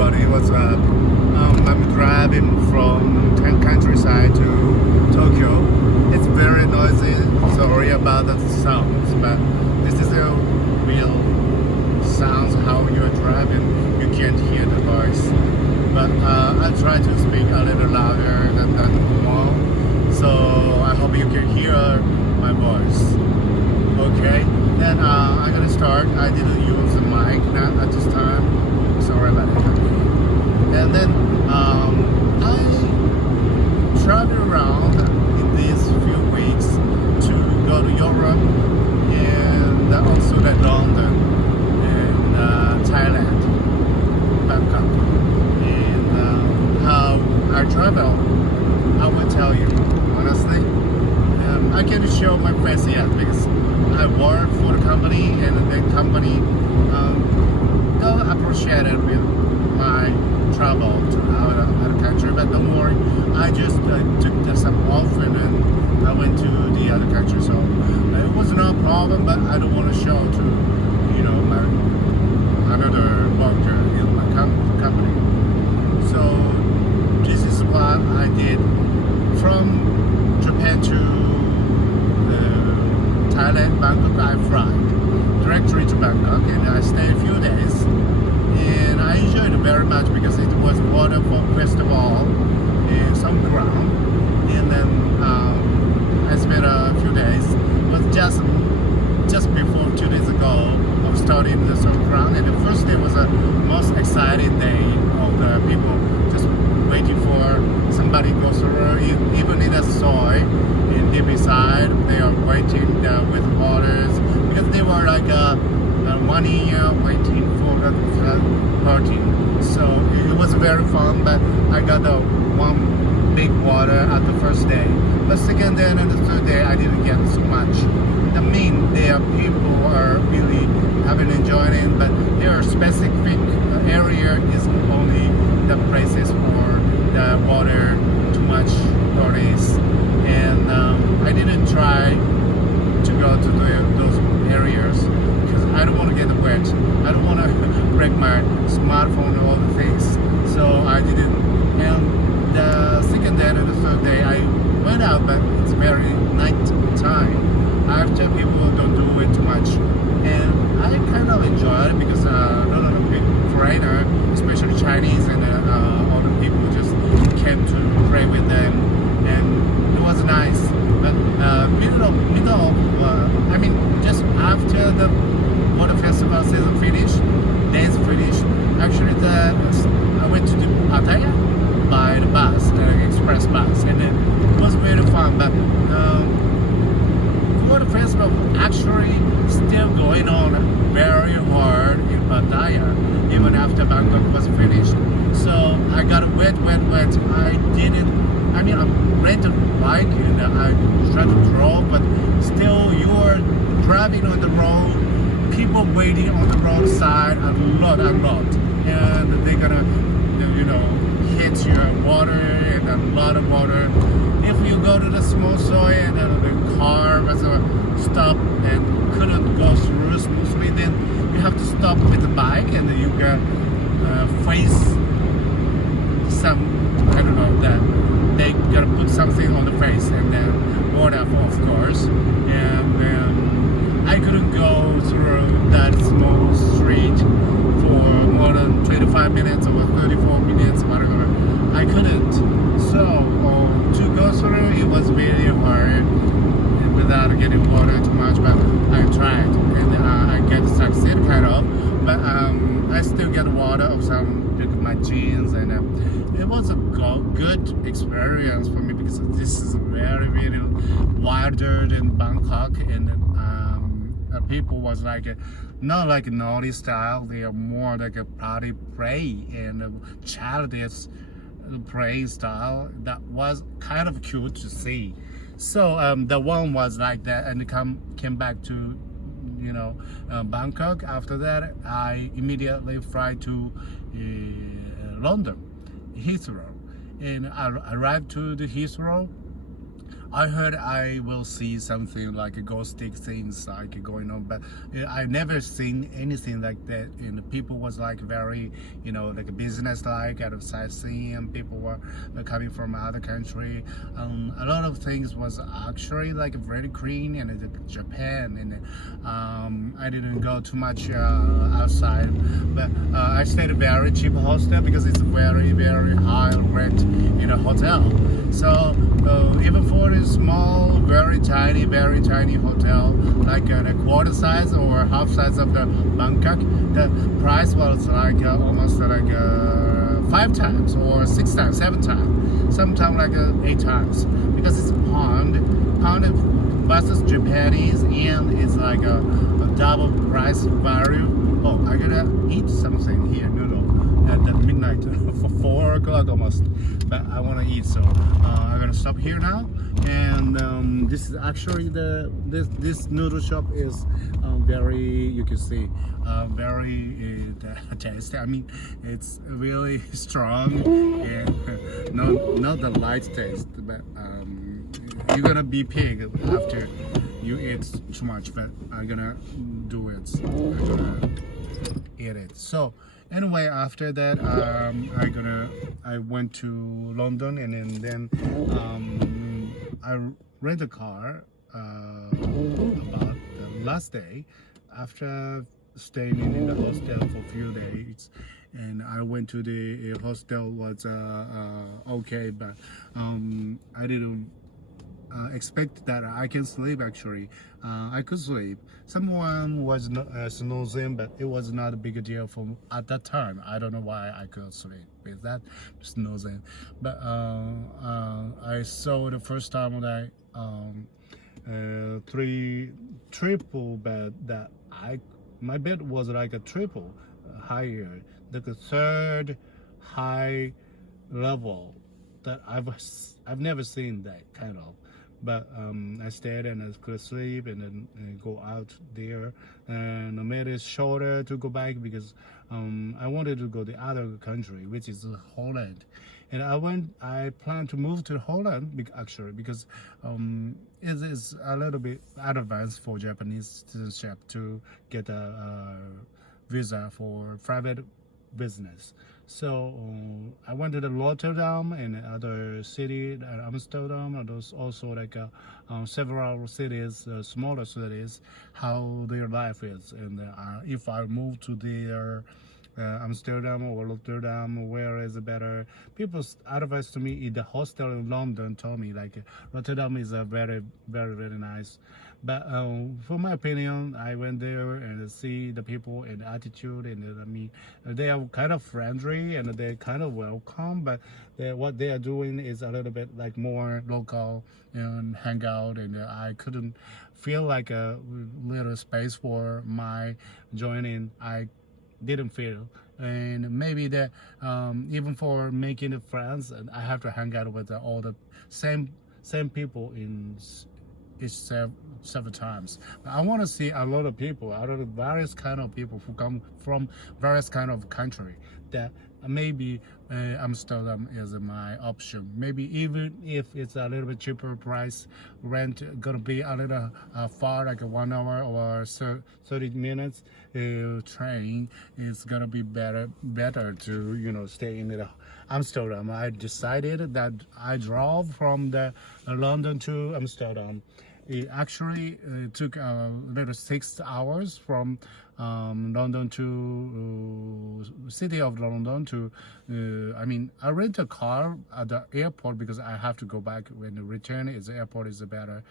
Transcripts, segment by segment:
everybody, what's up? I'm driving from countryside to Tokyo. It's very noisy, sorry about the sounds, but this is the real sounds how you're driving. You can't hear the voice. But I'll try to speak a little louder than normal. So I hope you can hear my voice. Okay, then I'm gonna start. I didn't use the mic not at this time. Sorry about it. And then I travel around in these few weeks to go to Europe and also to London and Thailand, Bangkok. And how I travel, I will tell you honestly. I can't show my face yet because I work for the company and the company don't appreciate it with my travel to other country, but don't worry, I just took some off and then I went to the other country, so it was no problem, but I don't want to show to my another worker in my company. So this is what I did from Japan to Thailand, Bangkok. I flight directly to Bangkok and I stayed a few days and I enjoyed it very much because it was waterfall festival in some ground, and then I spent a few days. It was just before 2 days ago I was starting the some ground, and the first day was the most exciting day of the people just waiting for somebody to go through, even in the soil in the beside they are waiting with waters because they were like 1 year waiting for the party. So it was very fun, but I got the one big water at the first day. But second day and the third day I didn't get so much. I mean, there people are really having enjoyed it, but there are specific area is only the places for the water too much parties, and I didn't try to go to those areas because I don't want to get wet. I don't want to break my smartphone and all the things. So I didn't. And the second day and the third day I went out, but it's very night time. After people don't do it too much, and I kind of enjoyed it because a lot of big foreigner, especially Chinese and all the people just came to pray with them, and it was nice. But I mean, just after the water festival season finished, days finished. Actually, I went to Pattaya by the bus, express bus, and it was very fun. But water festival actually still going on very hard in Pattaya, even after Bangkok was finished. So I got wet. I rented a bike and I tried to draw, but still you're driving on the road, people waiting on the roadside a lot, and they're gonna, hit your water and a lot of water. If you go to the small soil and the car was stopped and couldn't go through smoothly, then you have to stop with the bike and you can face some, I don't know, that they gotta put something on the face and then water, of course. And I couldn't go through that small street for more than 25 minutes or 34 minutes, whatever. I couldn't. So to go through it was really hard without getting water too much, but I tried and I get succeed kind of. But I still get water of some my jeans, and it was a good experience for me because this is very wilder than Bangkok, and people was like not like naughty style. They are more like a party play and childish play style. That was kind of cute to see. So the one was like that, and came back to Bangkok. After that, I immediately fly to London, Heathrow, and I arrived to the Heathrow I heard I will see something like a ghostic things like going on, but I've never seen anything like that. And people was like very, like a business like out of sightseeing, and people were coming from other country. A lot of things was actually like very clean and Japan, and I didn't go too much outside, but I stayed at a very cheap hostel because it's very very high rent in a hotel. So even for a small, very tiny hotel, like a quarter size or half size of the Bangkok, the price was like almost like 5 times or 6 times, 7 times, sometimes like 8 times, because it's pound versus Japanese, and it's like a double price value. Oh, I gotta eat something here, noodle at the midnight for 4 o'clock almost, but I want to eat, so I'm gonna stop here now. And this is actually this noodle shop is very, you can see, very tasty. I mean, it's really strong, and not the light taste, but you're gonna be pig after you eat too much, but I'm gonna do it. I'm gonna eat it. So anyway, after that, I went to London, and then I rent a car about the last day after staying in the hostel for a few days. And I went to the hostel, was okay, but I didn't expect that I can sleep. Actually, I could sleep. Someone was snoozing, but it was not a big deal for at that time. I don't know why I could sleep with that snoozing, but I saw the first time that three triple bed that my bed was like a triple higher, like a third high level that I've never seen that kind of. But I stayed and I could sleep, and then go out there, and I made it shorter to go back because I wanted to go to the other country, which is Holland. And I plan to move to Holland actually because it is a little bit advanced for Japanese citizenship to get a visa for private business. So I went to the Rotterdam and other city, Amsterdam, and those also like several cities, smaller cities, how their life is. And if I move to their Amsterdam or Rotterdam, where is it better? People's advice to me in the hostel in London told me like Rotterdam is a very, very, very nice. But for my opinion, I went there and see the people and the attitude, and I mean, they are kind of friendly and they're kind of welcome, but what they are doing is a little bit like more local and hang out, and I couldn't feel like a little space for my joining. I didn't feel, and maybe that even for making the friends, and I have to hang out with all the same people in each several times. I want to see a lot of people, a lot of various kind of people who come from various kind of country. That maybe Amsterdam is my option. Maybe even if it's a little bit cheaper price, rent gonna be a little far, like a 1 hour or 30 minutes train, it's gonna be better to stay in the Amsterdam. I decided that I drove from the London to Amsterdam. It actually took a little 6 hours from London to city of London to I rent a car at the airport because I have to go back when the return is the airport is better.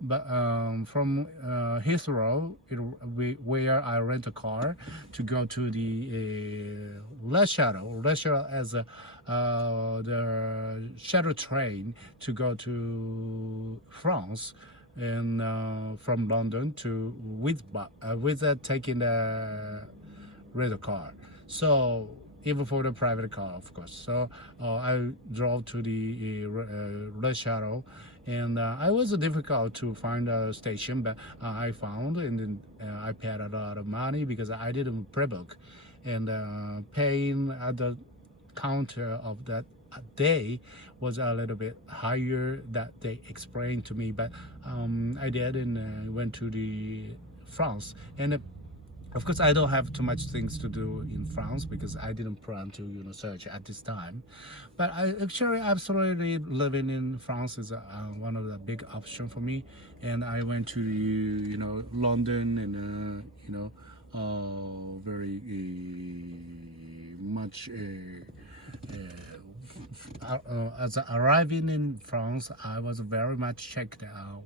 But from Heathrow, where I rent a car to go to the Les Shuttle. Les Shuttle as the shuttle train to go to France, and from London to with taking the rental car. So even for the private car, of course. So I drove to the Les Shuttle, and it was difficult to find a station, but I found, and then I paid a lot of money because I didn't pre-book, and paying at the counter of that day was a little bit higher that they explained to me, but I did, and went to the France. And of course, I don't have too much things to do in France because I didn't plan to, search at this time. But I actually absolutely living in France is one of the big option for me. And I went to the, London, and very much. As arriving in France, I was very much checked out.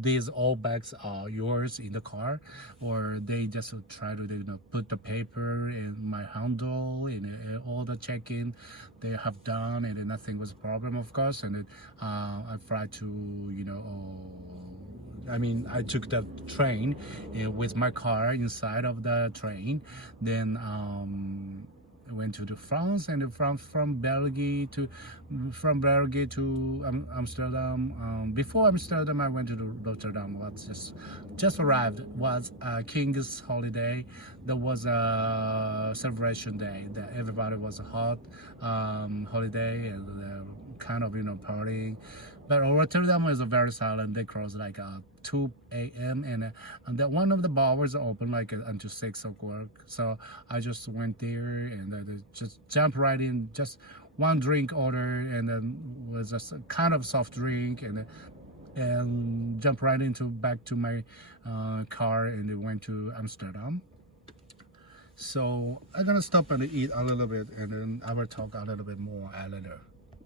These all bags are yours in the car, or they just try to put the paper in my handle, and all the check-in they have done, and nothing was a problem, of course. And I tried to I took the train with my car inside of the train. Then I went to the France, and from Belgium to Amsterdam. Before Amsterdam, I went to the Rotterdam. Was just arrived. Was King's holiday. There was a celebration day. That everybody was hot holiday, and kind of partying. But Rotterdam was very silent. They closed like 2 a.m. and that one of the bars was open like until 6 o'clock. So I just went there and just jumped right in, just one drink order, and then was just a kind of soft drink, and jump right into back to my car, and then went to Amsterdam. So I'm gonna stop and eat a little bit, and then I will talk a little bit more later.